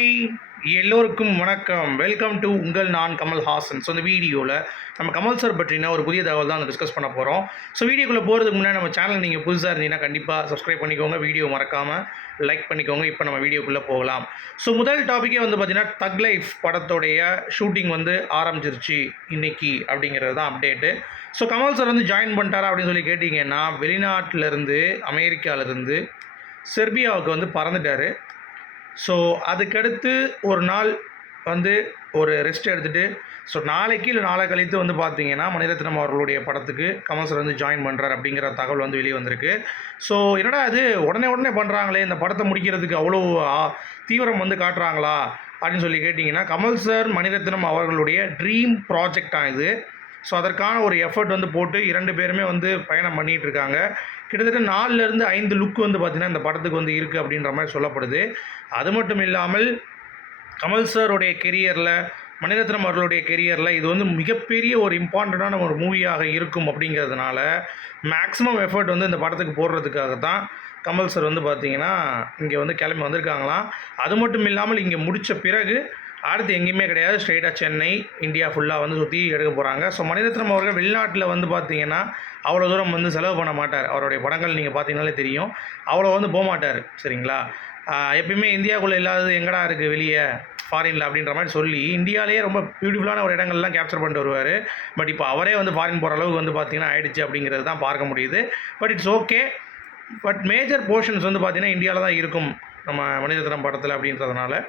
Hi, எல்லோருக்கும் வணக்கம். Welcome to உங்கள் நான் கமல் ஹாசன். ஸோ இந்த வீடியோவில் நம்ம கமல் சார் பற்றின ஒரு புதிய தகவல் தான் டிஸ்கஸ் பண்ண போகிறோம். ஸோ வீடியோக்குள்ளே போகிறதுக்கு முன்னாடி நம்ம சேனல் நீங்கள் புதுசாக இருந்தீங்கன்னா கண்டிப்பாக சப்ஸ்கிரைப் பண்ணிக்கோங்க, வீடியோ மறக்காமல் லைக் பண்ணிக்கோங்க. இப்போ நம்ம வீடியோக்குள்ளே போகலாம். ஸோ முதல் டாப்பிக்கே வந்து பார்த்திங்கன்னா தக் லைஃப் படத்தோடைய ஷூட்டிங் வந்து ஆரம்பிச்சிருச்சு இன்னைக்கு அப்படிங்கிறது தான் அப்டேட்டு. ஸோ கமல் சார் வந்து ஜாயின் பண்ணிட்டாரா அப்படின்னு சொல்லி கேட்டிங்கன்னா, வெளிநாட்டிலேருந்து அமெரிக்காவிலேருந்து செர்பியாவுக்கு வந்து பறந்துட்டார். ஸோ அதுக்கடுத்து ஒரு நாள் வந்து ஒரு ரெஸ்ட் எடுத்துகிட்டு ஸோ நாளைக்கு இல்லை நாளை கழித்து வந்து பார்த்தீங்கன்னா மணிரத்னம் அவர்களுடைய படத்துக்கு கமல் சார் வந்து ஜாயின் பண்ணுறார் அப்படிங்கிற தகவல் வந்து வெளியே வந்திருக்கு. ஸோ என்னடா அது உடனே பண்ணுறாங்களே, இந்த படத்தை முடிக்கிறதுக்கு அவ்வளோ தீவிரம் வந்து காட்டுறாங்களா அப்படின்னு சொல்லி கேட்டிங்கன்னா, கமல் சார் மணிரத்னம் அவர்களுடைய ட்ரீம் ப்ராஜெக்டாக இது. ஸோ அதற்கான ஒரு எஃபர்ட் வந்து போட்டு 2 பேருமே வந்து பயணம் பண்ணிகிட்டு இருக்காங்க. கிட்டத்தட்ட 4லேருந்து 5 லுக் வந்து பார்த்திங்கன்னா இந்த படத்துக்கு வந்து இருக்குது அப்படின்ற மாதிரி சொல்லப்படுது. அது மட்டும் இல்லாமல் கமல் சாருடைய கெரியரில், மணிரத்னம் அவர்களுடைய கெரியரில் இது வந்து மிகப்பெரிய ஒரு இம்பார்ட்டண்ட்டான ஒரு மூவியாக இருக்கும் அப்படிங்கிறதுனால மேக்ஸிமம் எஃபர்ட் வந்து இந்த படத்துக்கு போடுறதுக்காக தான் கமல் சார் வந்து பார்த்திங்கன்னா இங்கே வந்து கிளம்பி வந்திருக்காங்களாம். அது மட்டும் இல்லாமல் இங்கே முடித்த பிறகு அடுத்து எங்கேயுமே கிடையாது, ஸ்ட்ரெயிட்டாக சென்னை, இந்தியா ஃபுல்லாக வந்து சுற்றி எடுக்க போகிறாங்க. ஸோ மணிரத்னம் அவர்கள் வெளிநாட்டில் வந்து பார்த்திங்கன்னா அவ்வளோ தூரம் வந்து செலவு பண்ண மாட்டார். அவருடைய படங்கள் நீங்கள் பார்த்தீங்கன்னாலே தெரியும், அவ்வளோ வந்து போக மாட்டார். சரிங்களா? எப்பயுமே இந்தியாவுக்குள்ளே இல்லாதது எங்கடா இருக்குது வெளியே ஃபாரினில் அப்படின்ற மாதிரி சொல்லி இந்தியாவிலேயே ரொம்ப பியூட்டிஃபுல்லான ஒரு இடங்கள்லாம் கேப்சர் பண்ணிட்டு வருவார். பட் இப்போ அவரே வந்து ஃபாரின் போகிற அளவுக்கு வந்து பார்த்திங்கன்னா ஆயிடுச்சு அப்படிங்கிறது தான் பார்க்க முடியுது. But it's okay. But major portions வந்து பார்த்திங்கன்னா இந்தியாவில் தான் இருக்கும் நம்ம மணிரத்னம் படத்தில் அப்படின்றதுனால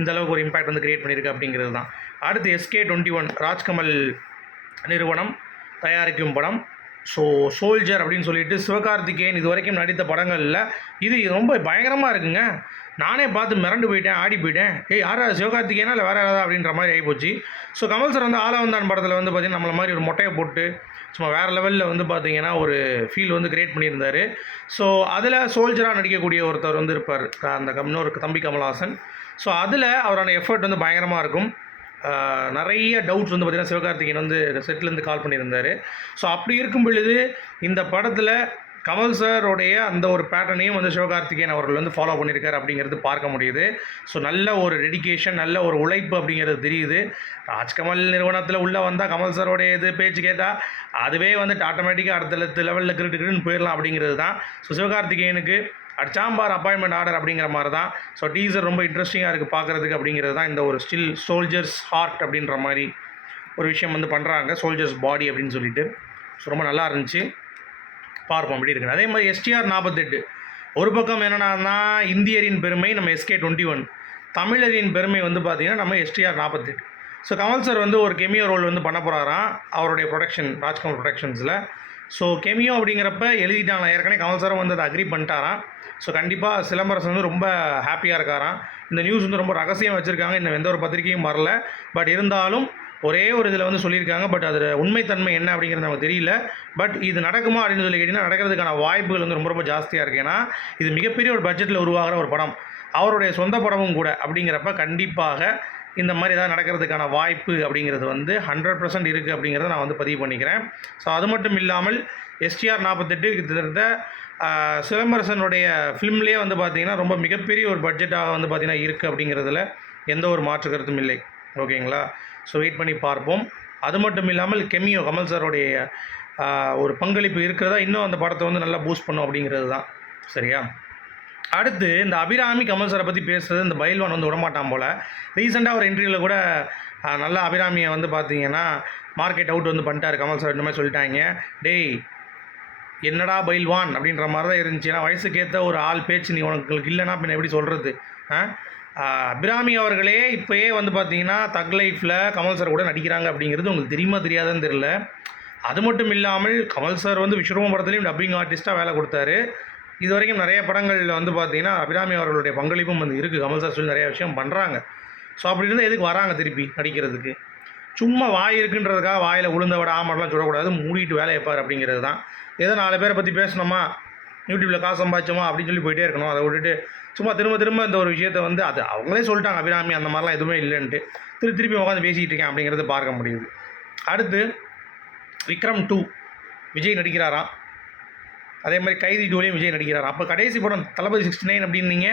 இந்த அளவுக்கு ஒரு இம்பேக்ட் வந்து கிரியேட் பண்ணியிருக்கு அப்படிங்கிறது தான். அடுத்து SK21 ராஜ்கமல் நிறுவனம் தயாரிக்கும் படம். ஸோ சோல்ஜர் அப்படின்னு சொல்லிட்டு சிவகார்த்திகேயன் இது வரைக்கும் நடித்த படங்களில் இது ரொம்ப பயங்கரமாக இருக்குங்க. நானே பார்த்து மிரண்டு போயிட்டேன், ஆடி போயிட்டேன். யாரா சிவகார்த்திகேயனா இல்லை வேறு யாராவது அப்படின்ற மாதிரி ஆகிப்போச்சு. ஸோ கமல் சார் வந்து ஆலவந்தான் படத்தில் வந்து பார்த்திங்கன்னா நம்மளை மாதிரி ஒரு மொட்டையை போட்டு சும்மா வேறு லெவலில் வந்து பார்த்திங்கன்னா ஒரு ஃபீல் வந்து கிரியேட் பண்ணியிருந்தார். ஸோ அதில் சோல்ஜராக நடிக்கக்கூடிய ஒருத்தர் வந்து இருப்பார், அந்த இன்னொரு தம்பி கமல்ஹாசன். ஸோ அதில் அவரோட எஃபர்ட் வந்து பயங்கரமாக இருக்கும். நிறைய டவுட்ஸ் வந்து பார்த்திங்கன்னா சிவகார்த்திகேயன் வந்து செட்டிலேருந்து கால் பண்ணியிருந்தார். ஸோ அப்படி இருக்கும் பொழுது இந்த படத்தில் கமல் சாரோடைய அந்த ஒரு பேட்டர்னையும் வந்து சிவகார்த்திகேயன் அவர்கள் வந்து ஃபாலோ பண்ணியிருக்காரு அப்படிங்கிறது பார்க்க முடியுது. ஸோ நல்ல ஒரு டெடிக்கேஷன், நல்ல ஒரு உழைப்பு அப்படிங்கிறது தெரியுது. ராஜ்கமல் நிறுவனத்தில் உள்ளே வந்தால் கமல் சாரோடைய இது பேச்சு கேட்டால் அதுவே வந்துட்டு ஆட்டோமேட்டிக்காக அடுத்த லெவலில் கிரிட்டுன்னு போயிடலாம் அப்படிங்கிறது தான். ஸோ சிவகார்த்திகேயனுக்கு அடிச்சாம்பார் அப்பாயின்மெண்ட் ஆர்டர் அப்படிங்கிற மாதிரி தான். ஸோ டீசர் ரொம்ப இன்ட்ரெஸ்டிங்காக இருக்குது பார்க்குறதுக்கு அப்படிங்கிறது தான். இந்த ஒரு ஸ்டில் சோல்ஜர்ஸ் ஹார்ட் அப்படின்ற மாதிரி ஒரு விஷயம் வந்து பண்ணுறாங்க, சோல்ஜர்ஸ் பாடி அப்படின்னு சொல்லிட்டு. ஸோ ரொம்ப நல்லா இருந்துச்சு, பார்ப்போம் அப்படி இருக்குது. அதே மாதிரி STR48 ஒரு பக்கம் என்னென்னா இந்தியரின் பெருமை நம்ம SK21, தமிழரின் பெருமை வந்து பார்த்திங்கன்னா நம்ம STR48. ஸோ கமல் சார் வந்து ஒரு கெமியோ ரோல் வந்து பண்ண போகிறாராம் அவருடைய ப்ரொடக்ஷன் ராஜ்கமல் ப்ரொடக்ஷன்ஸில். ஸோ கெமியோ அப்படிங்கிறப்ப எழுதிட்டாங்க, ஏற்கனவே கமல் சாரும் வந்து அதை அக்ரி பண்ணிட்டாராம். ஸோ கண்டிப்பாக சிலம்பரசன் வந்து ரொம்ப ஹாப்பியாக இருக்காராம். இந்த நியூஸ் வந்து ரொம்ப ரகசியம் வச்சுருக்காங்க, இன்னும் எந்த ஒரு பத்திரிக்கையும் வரல. பட் இருந்தாலும் ஒரே ஒரு இதில் வந்து சொல்லியிருக்காங்க. பட் அதில் உண்மைத்தன்மை என்ன அப்படிங்கிறது நமக்கு தெரியல. பட் இது நடக்குமா அப்படின்னு சொல்லி கேட்டிங்கன்னா நடக்கிறதுக்கான வாய்ப்புகள் வந்து ரொம்ப ஜாஸ்தியாக இருக்குது. ஏன்னா இது மிகப்பெரிய ஒரு பட்ஜெட்டில் உருவாகிற ஒரு படம், அவருடைய சொந்த படமும் கூட. அப்படிங்கிறப்ப கண்டிப்பாக இந்த மாதிரி ஏதாவது நடக்கிறதுக்கான வாய்ப்பு அப்படிங்கிறது வந்து 100% இருக்குது அப்படிங்கிறத நான் வந்து பதிவு பண்ணிக்கிறேன். ஸோ அது மட்டும் இல்லாமல் STR48 கிட்டத்தட்ட சிலம்பரசனுடைய ஃபிலிம்லேயே வந்து பார்த்திங்கன்னா ரொம்ப மிகப்பெரிய ஒரு பட்ஜெட்டாக வந்து பார்த்திங்கன்னா இருக்குது அப்படிங்கிறதுல எந்த ஒரு மாற்று கருத்தும் இல்லை. ஓகேங்களா? ஸோ வெயிட் பண்ணி பார்ப்போம். அது மட்டும் இல்லாமல் கெமியோ கமல் சாரோடைய ஒரு பங்களிப்பு இருக்கிறதா இன்னும் அந்த படத்தை வந்து நல்லா பூஸ்ட் பண்ணும் அப்படிங்கிறது தான். சரியா? அடுத்து இந்த அபிராமி கமல் சாரை பற்றி பேசுகிறது இந்த பைல்வான் வந்து விடமாட்டான் போல். ரீசெண்டாக ஒரு இன்டர்வியூவில் கூட நல்லா அபிராமியை வந்து பார்த்திங்கன்னா மார்க்கெட் அவுட் வந்து பண்ணிட்டார் கமல் சார். இந்த மாதிரி சொல்லிட்டாங்க, டேய் என்னடா பைல்வான் அப்படின்ற மாதிரி தான் இருந்துச்சு. ஏன்னா வயசுக்கேற்ற ஒரு ஆள் பேச்சு நீ உங்களுக்கு இல்லைன்னா பின்ன எப்படி சொல்கிறது? அபிராமி அவர்களே இப்போயே வந்து பார்த்திங்கன்னா தக் லைஃப்பில் கமல் சார் கூட நடிக்கிறாங்க அப்படிங்கிறது உங்களுக்கு தெரியுமா தெரியாதுன்னு தெரியல. அது மட்டும் இல்லாமல் கமல் சார் வந்து விஸ்வரூபம் படத்துலேயும் டப்பிங் ஆர்டிஸ்ட்டாக வேலை கொடுத்தாரு. இது வரைக்கும் நிறைய படங்களில் வந்து பார்த்திங்கன்னா அபிராமி அவர்களுடைய பங்களிப்பும் வந்து இருக்குது. கமல் சார் சொல்லி நிறைய விஷயம் பண்ணுறாங்க. ஸோ அப்படி இருந்தால் எதுக்கு வராங்க திருப்பி நடிக்கிறதுக்கு? சும்மா வாய் இருக்குன்றதுக்காக வாயில் உளுந்த விட ஆமரெலாம் சொல்லக்கூடாது, மூடிட்டு வேலையை பார் அப்படிங்கிறது தான். ஏதோ 4 பேரை பற்றி பேசணுமா, யூடியூப்பில் காசு சம்பாதிச்சோமா அப்படின்னு சொல்லி போயிட்டே இருக்கணும். அதை விட்டுட்டு சும்மா திரும்ப இந்த ஒரு விஷயத்தை வந்து அது அவங்களே சொல்லிட்டாங்க அபிராமி அந்த மாதிரிலாம் எதுவுமே இல்லைன்ட்டு திருப்பி உட்காந்து பேசிகிட்டு இருக்கேன் அப்படிங்கிறது பார்க்க முடியுது. அடுத்து விக்ரம் 2 விஜய் நடிக்கிறாராம். அதே மாதிரி கைதி 2லையும் விஜய் நடிக்கிறாராம். அப்போ கடைசி படம் தளபதி 69 அப்படின்னீங்க,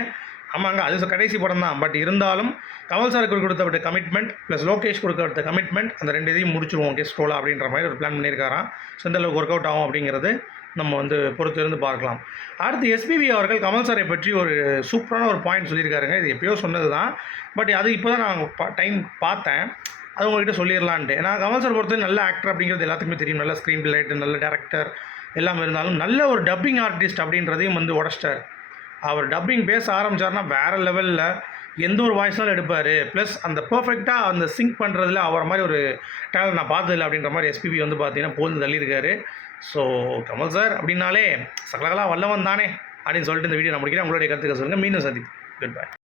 ஆமாங்க. அது கடைசி படம் தான். பட் இருந்தாலும் கமல் சாருக்கு கொடுக்கப்பட்ட கமிட்மெண்ட் ப்ளஸ் லோகேஷ் கொடுக்கப்பட்ட கமிட்மெண்ட் அந்த 2 இதையும் முடிச்சுருவோம் கெஸ்ட் ரோலா அப்படின்ற மாதிரி ஒரு பிளான் பண்ணியிருக்காராம். ஸோ எந்த அளவுக்கு ஒர்க் அவுட் ஆகும் அப்படிங்கிறது நம்ம வந்து பொறுத்திருந்து பார்க்கலாம். அடுத்து எஸ்பிபி அவர்கள் கமல் சாரை பற்றி ஒரு சூப்பரான ஒரு பாயிண்ட் சொல்லியிருக்காருங்க. இது எப்பயோ சொன்னது தான். பட் அது இப்போ தான் நான் டைம் பார்த்தேன். அது உங்கள்கிட்ட சொல்லிடலான்ட்டு. ஏன்னா கமல் சார் பொறுத்தவரை நல்ல ஆக்டர் அப்படிங்கிறது எல்லாத்துக்குமே தெரியும். நல்ல ஸ்க்ரீன் பிளே ரைட்டர், நல்ல டேரக்டர் எல்லாம் இருந்தாலும் நல்ல ஒரு டப்பிங் ஆர்டிஸ்ட் அப்படின்றதையும் வந்து உடச்சிட்டார். அவர் டப்பிங் பேச ஆரம்பித்தார்னா வேறு லெவலில் எந்த ஒரு வாய்ஸ்னாலும் எடுப்பார். ப்ளஸ் அந்த பர்ஃபெக்டாக அந்த சிங்க் பண்ணுறதுல அவரை மாதிரி ஒரு டேலண்ட் நான் பார்த்ததில்லை அப்படின்ற மாதிரி எஸ்பிபி வந்து பார்த்தீங்கன்னா போந்து தள்ளியிருக்காரு. ஸோ கமல் சார் அப்படின்னாலே சகலகலா வல்லவன் தானே அப்படின்னு சொல்லிட்டு இந்த வீடியோ நான் முடிக்கிறேன். உங்களுடைய கருத்துக்கள் சொல்லுங்கள். மீண்டும் சந்திப்போம். Good bye.